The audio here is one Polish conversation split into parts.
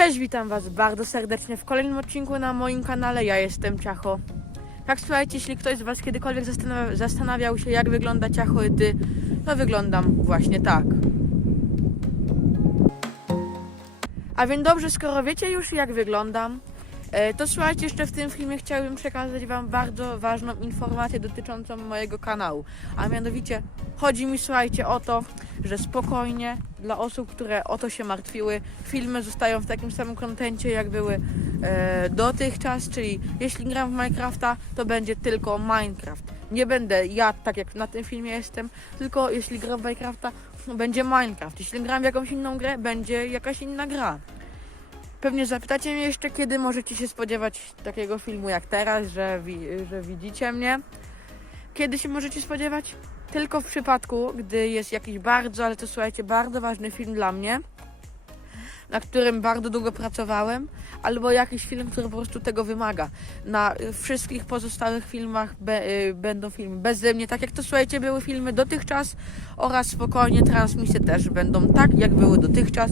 Cześć, witam Was bardzo serdecznie w kolejnym odcinku na moim kanale. Ja jestem Ciacho. Tak, słuchajcie, jeśli ktoś z Was kiedykolwiek zastanawia, zastanawiał się, jak wygląda ciachoryty, to wyglądam właśnie tak. A więc dobrze, skoro wiecie już, jak wyglądam, to słuchajcie, jeszcze w tym filmie chciałbym przekazać Wam bardzo ważną informację dotyczącą mojego kanału. A mianowicie chodzi mi, słuchajcie, o to, że spokojnie dla osób, które o to się martwiły, filmy zostają w takim samym kontencie, jak były e, dotychczas, czyli jeśli gram w Minecrafta, to będzie tylko Minecraft. Nie będę ja, tak jak na tym filmie jestem, tylko jeśli gram w Minecrafta, będzie Minecraft. Jeśli gram w jakąś inną grę, będzie jakaś inna gra. Pewnie zapytacie mnie jeszcze, kiedy możecie się spodziewać takiego filmu jak teraz, że, wi- że widzicie mnie. Kiedy się możecie spodziewać? Tylko w przypadku, gdy jest jakiś bardzo, ale to słuchajcie, bardzo ważny film dla mnie, na którym bardzo długo pracowałem, albo jakiś film, który po prostu tego wymaga. Na wszystkich pozostałych filmach be, y, będą filmy beze mnie, tak jak to słuchajcie, były filmy dotychczas oraz spokojnie transmisje też będą tak, jak były dotychczas.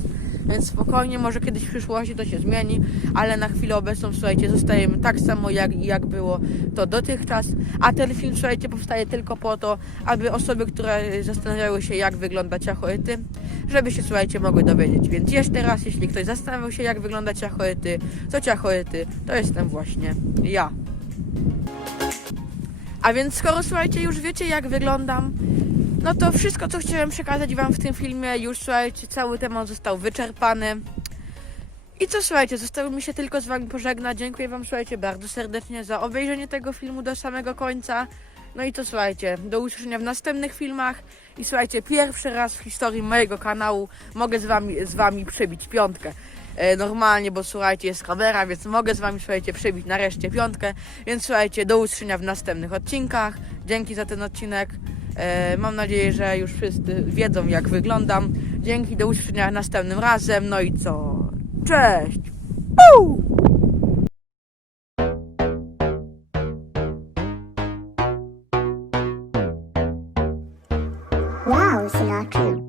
Więc spokojnie, może kiedyś w przyszłości to się zmieni, ale na chwilę obecną, słuchajcie, zostajemy tak samo, jak, jak było to dotychczas. A ten film, słuchajcie, powstaje tylko po to, aby osoby, które zastanawiały się, jak wygląda ciachoryty, żeby się, słuchajcie, mogły dowiedzieć. Więc jeszcze raz, jeśli ktoś zastanawiał się, jak wygląda ciachoryty, to ciachoryty, to jestem właśnie ja. A więc skoro, słuchajcie, już wiecie, jak wyglądam, no to wszystko, co chciałem przekazać Wam w tym filmie, już słuchajcie, cały temat został wyczerpany. I co słuchajcie, zostało mi się tylko z Wami pożegnać. Dziękuję Wam, słuchajcie, bardzo serdecznie za obejrzenie tego filmu do samego końca. No i to słuchajcie, do usłyszenia w następnych filmach. I słuchajcie, pierwszy raz w historii mojego kanału mogę z Wami, z wami przebić piątkę. E, normalnie, bo słuchajcie, jest kamera, więc mogę z Wami, słuchajcie, przebić nareszcie piątkę. Więc słuchajcie, do usłyszenia w następnych odcinkach. Dzięki za ten odcinek. E, Mam nadzieję, że już wszyscy wiedzą, jak wyglądam. Dzięki, do usłyszenia następnym razem. No i co? Cześć! Puu! Wow, Sinatra.